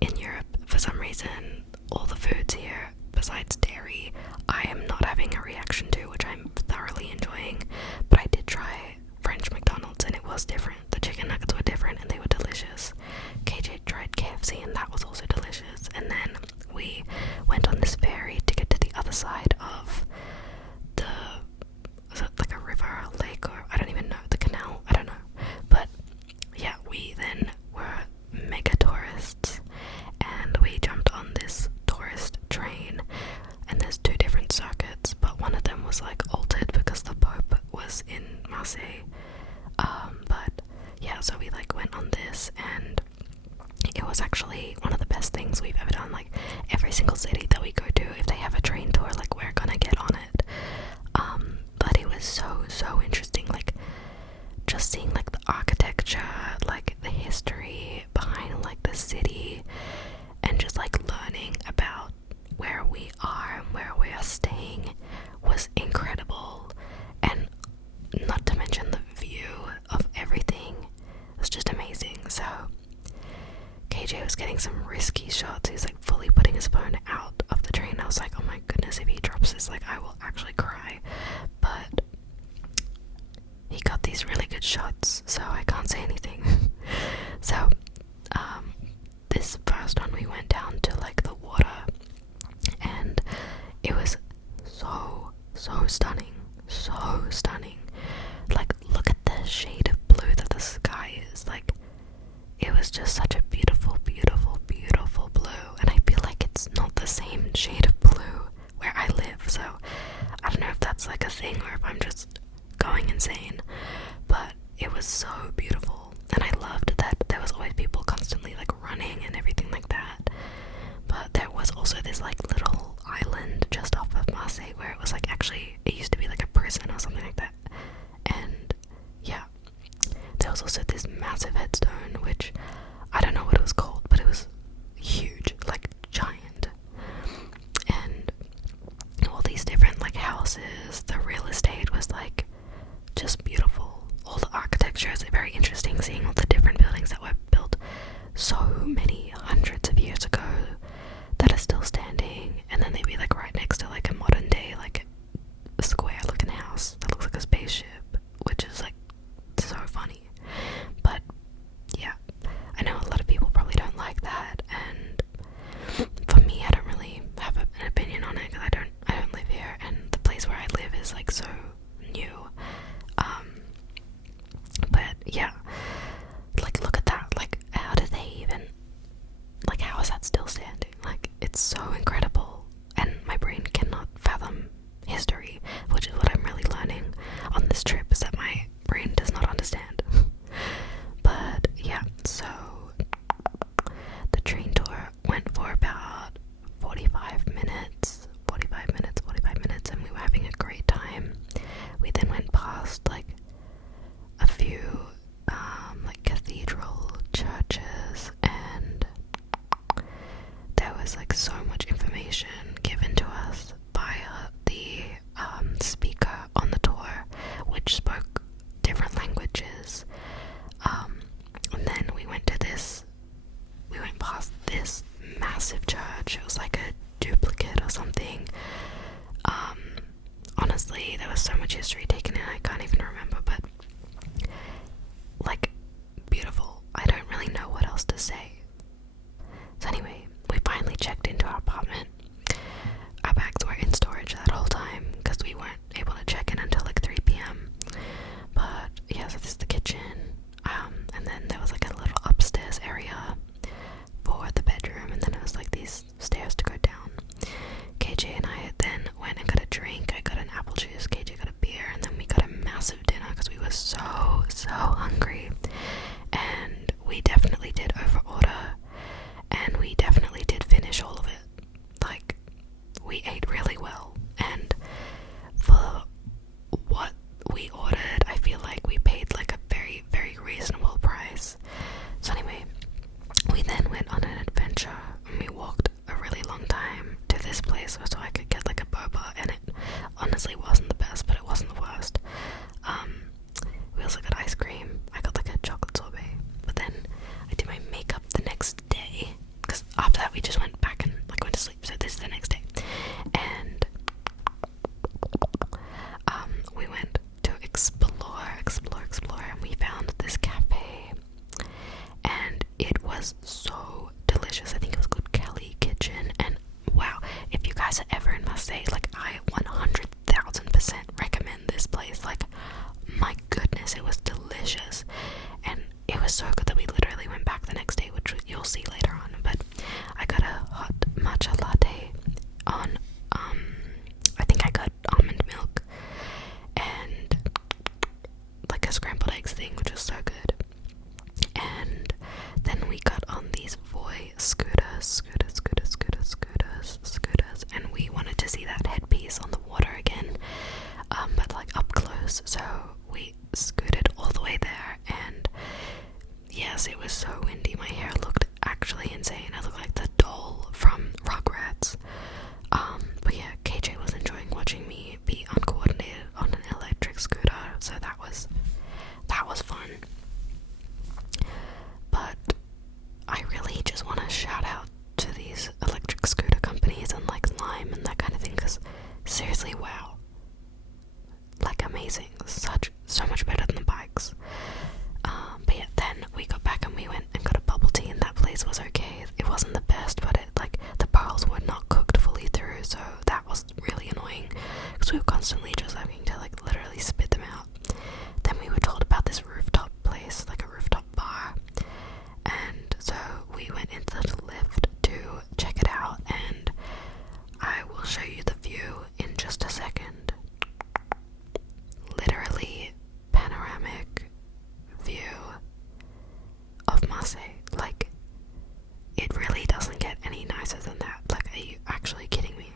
in Europe, for some reason, all the foods here, besides dairy, I am not having a reaction to, which I'm thoroughly enjoying. But I did try French McDonald's and it was different. The chicken nuggets were different and they were delicious. KJ tried KFC and that was also delicious. And then we went on this ferry to get to the other side of the, is it like a river, a lake, or I don't even know, the canal, I don't know. But yeah, we then were mega tourists and we jumped on this tourist train, and there's two different circuits, but one of them was like altered because the Pope was in Marseille. But yeah, so we like went on this and it was actually one of the best things we've ever done. Like every single city that we go to, if they have a train tour, like we're gonna get on it. But it was so interesting, like just seeing like the architecture, like the history behind like the city, and just like learning about where we are and where we are staying was incredible. And not to mention the view of everything was just amazing. So KJ was getting some risky shots. He's like fully putting his phone out of the train. I was like, oh my goodness, if he drops this, like I will actually cry. But he got these really good shots, so I can't say anything. So this first one, we went down to like the water and it was so stunning, so stunning. Like look at the shade of blue that the sky is. Like it was just such a beautiful blue, and I feel like it's not the same shade of blue where I live, so I don't know if that's like a thing or if I'm just going insane, but it was so beautiful. And I loved that there was always people constantly like running and everything like that. But there was also this like little island just off of Marseille where it was like, actually it used to be like a prison or something like that. And yeah, there was also this massive headstone, which I don't know what it was called, but it was huge, like giant. And all these different like houses, the real estate was like just beautiful. All the architecture is very interesting, seeing all the different buildings that were built so many hundreds of years ago that are still standing, and then they'd be like right next to like a modern day like a square looking house that looks like a spaceship, which is like so funny. But yeah, I know a lot of people probably don't like that, and for me I don't really have an opinion on it because I don't live here, and the place where I live is like so new. But yeah, like look at that, like how do they even, like how is that still standing? Like it's so incredible, and my brain cannot fathom history, which is what I'm really learning on this trip, is that my brain does not understand. But yeah, so the train tour went for about 45 minutes, and we were having a great time. We then went past like a few like cathedral churches, and there was like so much information given to us by the speaker on the tour, which spoke different languages. And then we went past this massive church. It was like a duplicate or something. Honestly, there was so much history taken in, I can't even remember, but like beautiful. I don't really know what else to say. So anyway, we finally checked into our so delicious. I think it was called Kelly Kitchen, and wow, if you guys are ever in Marseille, like, I 100,000% recommend this place. Like, my goodness, it was delicious, and it was so good that we literally went back the next day, which you'll see later on. But I got a hot matcha latte on I think I got almond milk and like a scrambled eggs thing, which was so good. And then we got on these Voy scooters, and we wanted to see that headpiece on the water again, but like up close. So we scooted all the way there, and yes, it was so windy. My hair looked actually insane. I looked like the doll from Rugrats. But yeah, KJ was enjoying watching me be uncoordinated on an electric scooter, so that was fun. But I really just want to shout out to these electric scooter companies and like Lime and that kind of thing, because seriously, wow, like amazing, so much better than the bikes. But yeah, then we got back and we went and got a bubble tea, and that place was okay. It wasn't the best, but it, like, the pearls were not cooked fully through, so that was really annoying because we were constantly just having to like literally spit them out. Then we were told about this rooftop place, like a rooftop bar, and so we went into the lift to check it out, and I will show you the view in just a second. Literally panoramic view of Marseille. Like, it really doesn't get any nicer than that. Like, are you actually kidding me?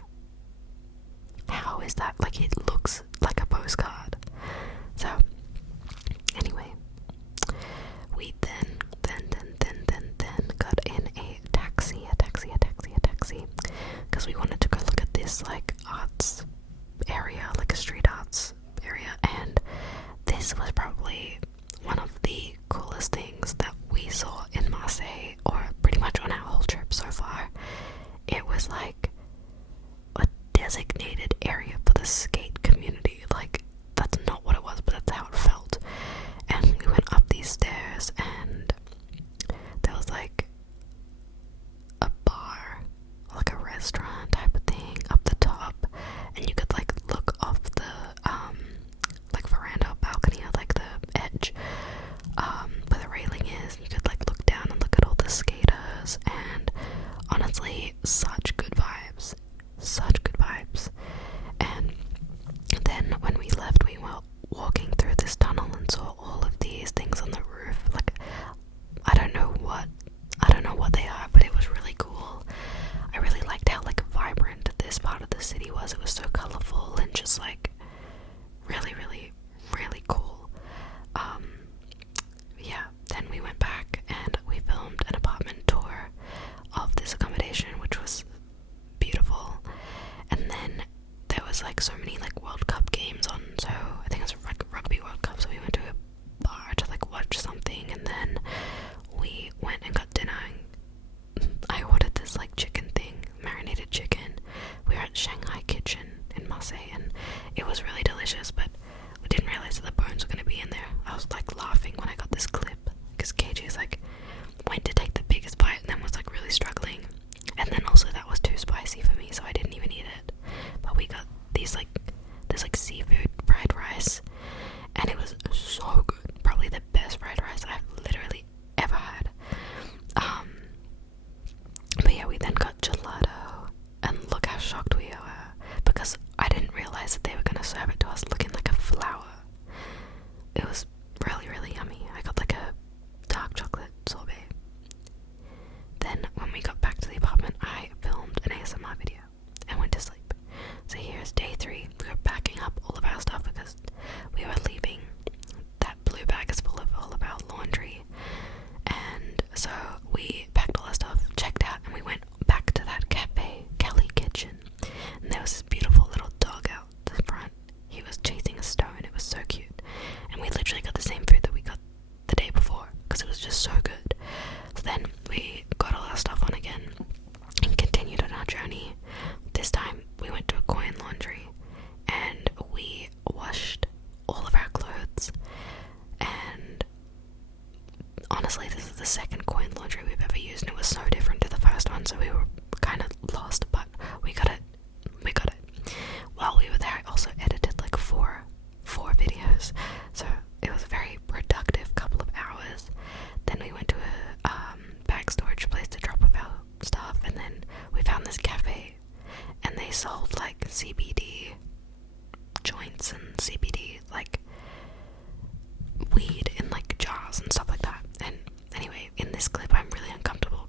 How is that? Like, it looks like a postcard. So anyway, we then got in a taxi, because we wanted to go look at this like arts area, like a street arts area, and this was probably one of the coolest things that we saw in Marseille, or pretty much on our whole trip so far. It was like a designated area for the skate community. Like, the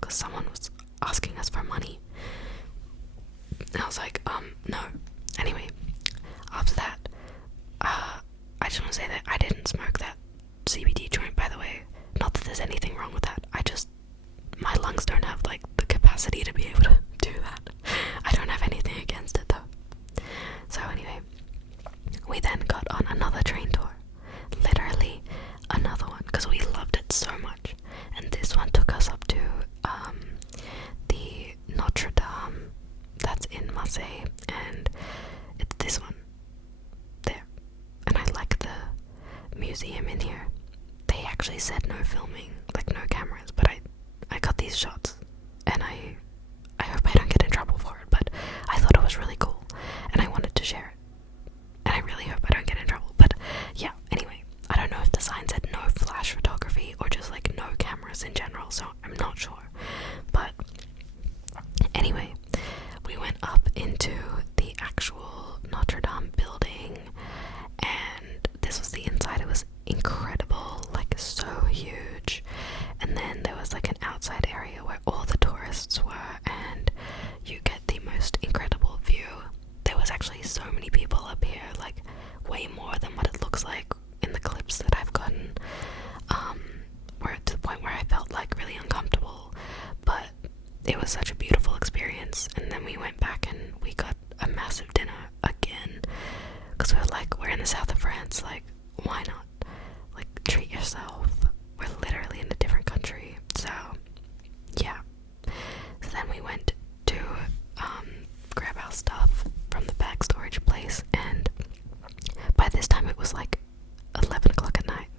because someone was asking us for money. And I was like, no. Anyway, after that, I just want to say that I didn't smoke that CBD joint, by the way. Not that there's anything wrong with that. My lungs don't have, like, the capacity to be able to do that. I don't have anything against it, though. So anyway, we then got on another train tour. Literally another one, because we loved it so much. And this one took us up to the Notre Dame that's in Marseille, and it's this one there. And I like the museum in here. They actually said no filming, like no cameras, but I got these shots, and I hope I don't get in trouble for it, but I thought it was really cool, and I wanted to share it, and I really hope I don't get in trouble. But yeah, anyway, I don't know if the sign said no flash photography or just like no cameras in general, so I'm not sure. But anyway, we went up into the actual Notre Dame building, and this was the inside. It was incredible, like so huge. And then there was like an outside area where all the tourists were, and you get the most incredible view. There was actually so many people up here, like way more than what it looks like in the clips that I've gotten, where to the point where I felt like really uncomfortable. But it was such a beautiful experience. And then we went back and we got a massive dinner again, because we were like, we're in the south of France, like why not, like treat yourself. We're literally in a different country. So yeah, so then we went to grab our stuff from the bag storage place, and by this time it was like 11 o'clock at night.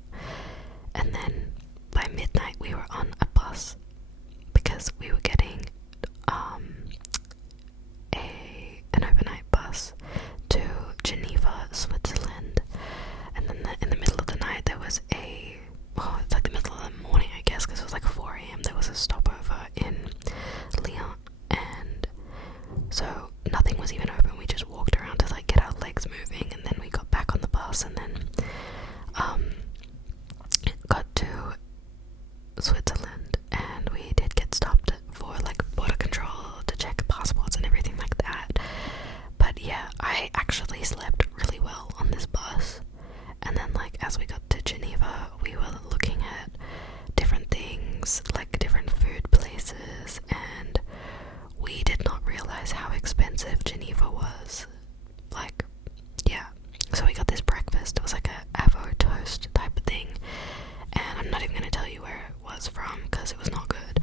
And then by midnight we were on a bus, because we were getting an overnight bus to Geneva, Switzerland. And then in the middle of the night there was it's like the middle of the morning, I guess, because it was like 4 a.m. There was a stopover in Lyon, and so nothing was even open. We just walked around to like get our legs moving, and then we got back on the bus, and then got to Switzerland, and we did get stopped for like border control to check passports and everything like that. But yeah, I actually slept really well on this bus. And then like as we got to Geneva, we were looking at different things, like different food places, and we did not realize how expensive Geneva was. Like, yeah. So we got this breakfast. It was like a avocado toast type of thing, and I'm not even gonna tell you where it was from because it was not good.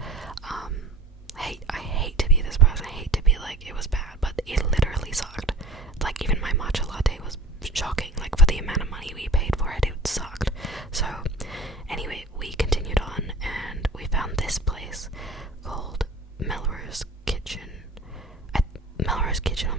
I hate to be this person. I hate to be like it was bad, but it literally sucked. Like even my matcha latte was shocking. Like for the amount of money we paid for it, it sucked. So anyway, we continued on, and we found this place called Melrose Kitchen. Melrose Kitchen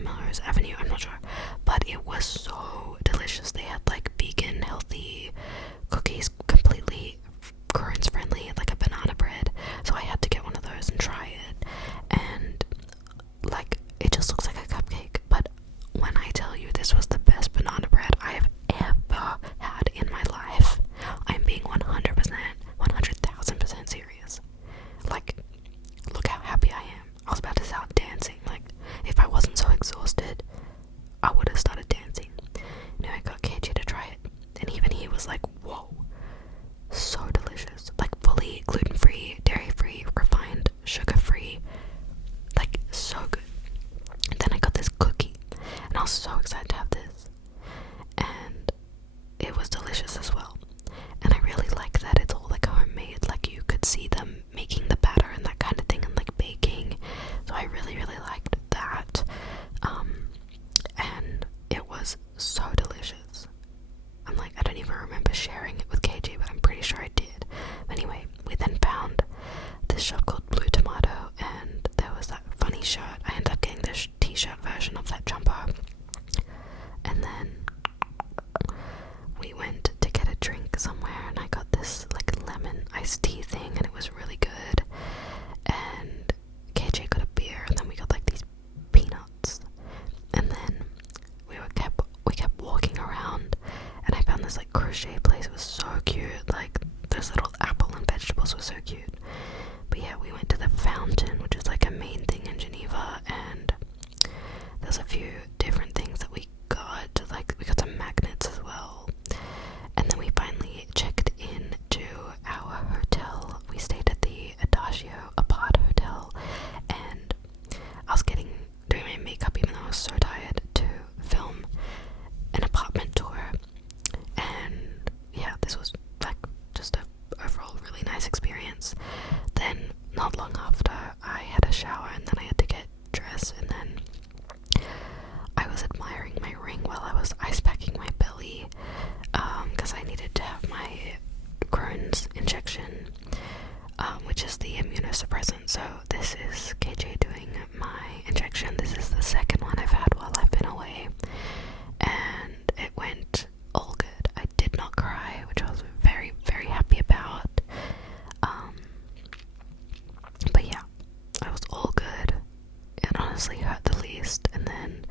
honestly hurt the least. And then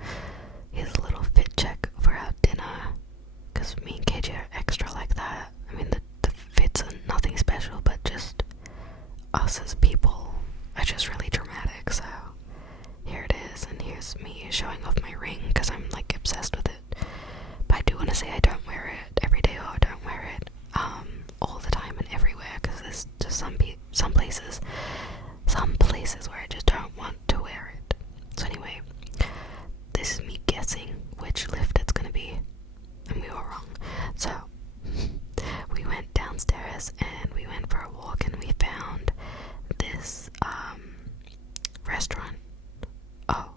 here's a little fit check for our dinner, because me and KJ are extra like that. I mean, the fits are nothing special, but just us as people are just really dramatic. So here it is, and here's me showing off my ring because I'm like obsessed with it. But I do want to say I don't wear it every day, or I don't wear it all the time and everywhere, because there's just some places where I just don't want to wear it. So anyway, this is me guessing which lift it's gonna be, and we were wrong. So we went downstairs and we went for a walk, and we found this restaurant. Oh,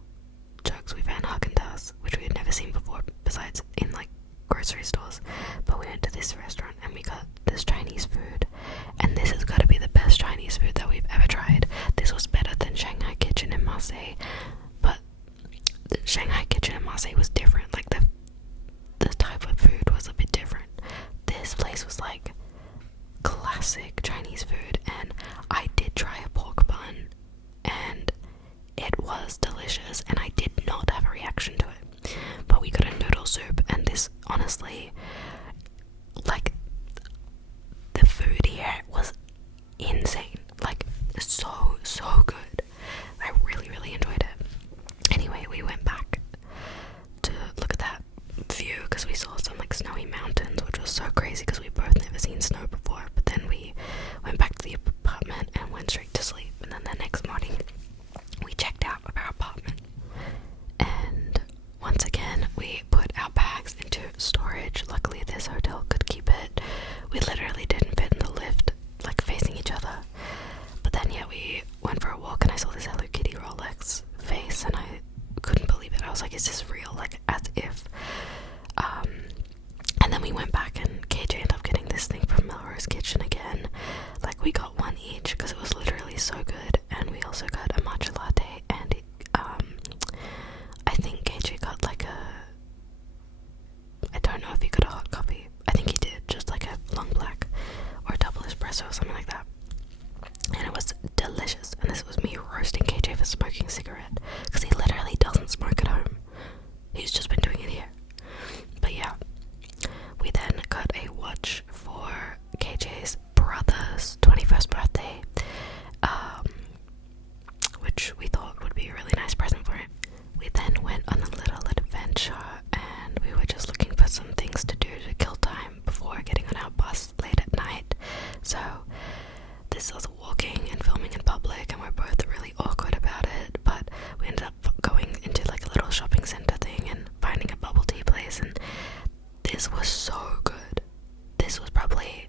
jokes, we found Haagen-Dazs, which we had never seen before besides in like grocery stores. But we went to this restaurant and we got this Chinese food, and this has got to be the best Chinese food that we've ever tried. This was better than Shanghai Kitchen in Marseille, but the Shanghai Kitchen in Marseille was different. Like the type of food was a bit different. This place was like classic Chinese food, and I did try a pork bun and it was delicious, and I did not have a reaction to it. But we got a noodle soup, and this, honestly, like, the food here was insane. Like, so good. I really enjoyed it. Anyway, we went back to look at that view because we saw some like snowy mountains, which was so crazy because we both never seen snow before. But then we went back to the apartment and went straight to sleep. And then the next morning we checked out of our apartment, and once again we put our bags into storage. Luckily this hotel could keep it. We literally didn't fit in the lift, like facing each other. But then yeah, we went for a walk and I saw this Hello Kitty Rolex face, and I couldn't believe it. I was like, is this real? Like, as if. And then we went back and KJ ended up getting this thing from Melrose Kitchen again. Like, we got one each because it was literally so good. And we also got a matcha latte, and I think KJ got like I don't know if he got a hot coffee. I think he did, just like a long black or a double espresso or something like that. And it was delicious. And this was me roasting KJ for smoking a cigarette, because he literally doesn't smoke at home. He's just been doing it here. But yeah, we then got a watch for KJ's brother's 21st birthday, which we thought would be a really nice present for him. We then went on a little adventure, and we were just looking for some things to do to kill time before getting on our bus late at night. So this was walking and filming in public, and we're both really awkward about it, but we ended up going into like a little shopping center thing and finding a bubble tea place, and this was so good. This was probably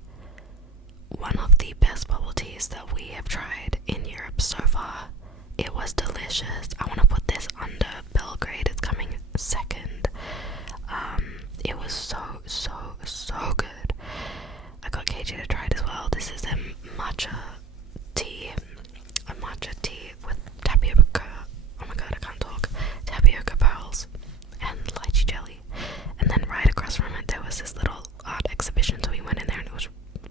one of the best bubble teas that we have tried in Europe so far. It was delicious. I want to put this under Belgrade. It's coming second. It was so good. I got KJ to try it as well. This is a matcha tea with tapioca. Oh my god, I can't talk. Tapioca pearls and lychee jelly. And then right across from it there was this little art exhibition, so we went in there and it was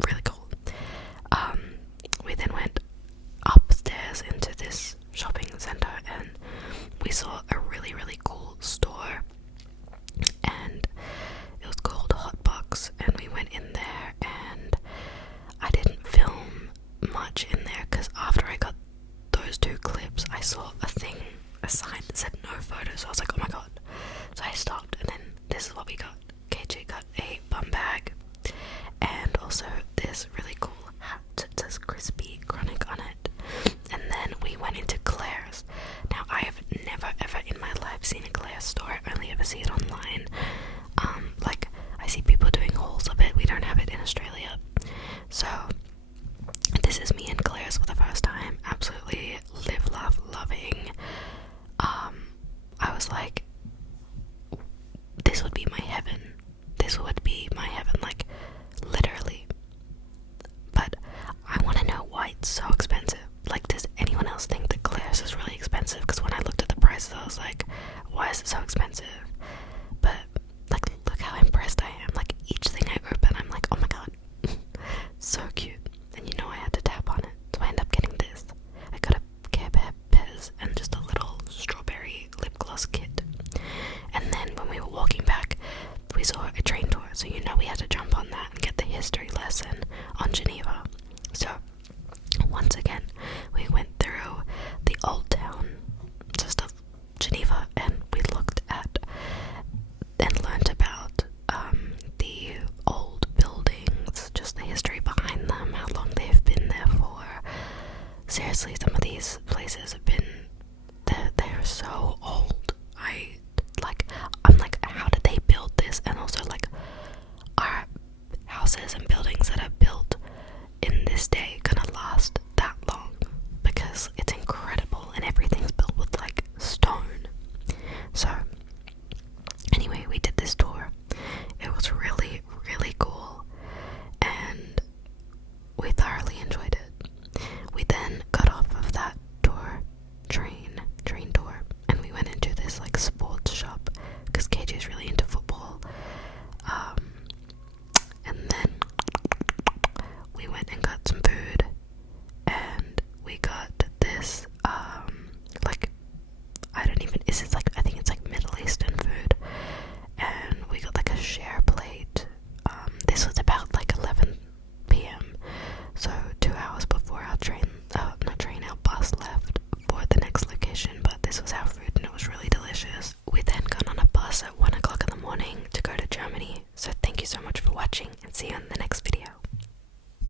really cool. We then went upstairs into this shopping center, and we saw a really cool store, and it was called Hotbox, and we went in there, and I didn't film much in there because after I got those two clips I saw a sign that said no photos, so I was like, oh my god. So I stopped, and then this is what we got. KJ got a bum bag and also this really cool hat that says crispy chronic on it. And then we went into Claire's. Now I have never ever in my life seen a Claire's store. I only ever see it online. Like I see people doing hauls of it. We don't have it in Australia. So this is me in Claire's for the first time. Absolutely live, love, loving.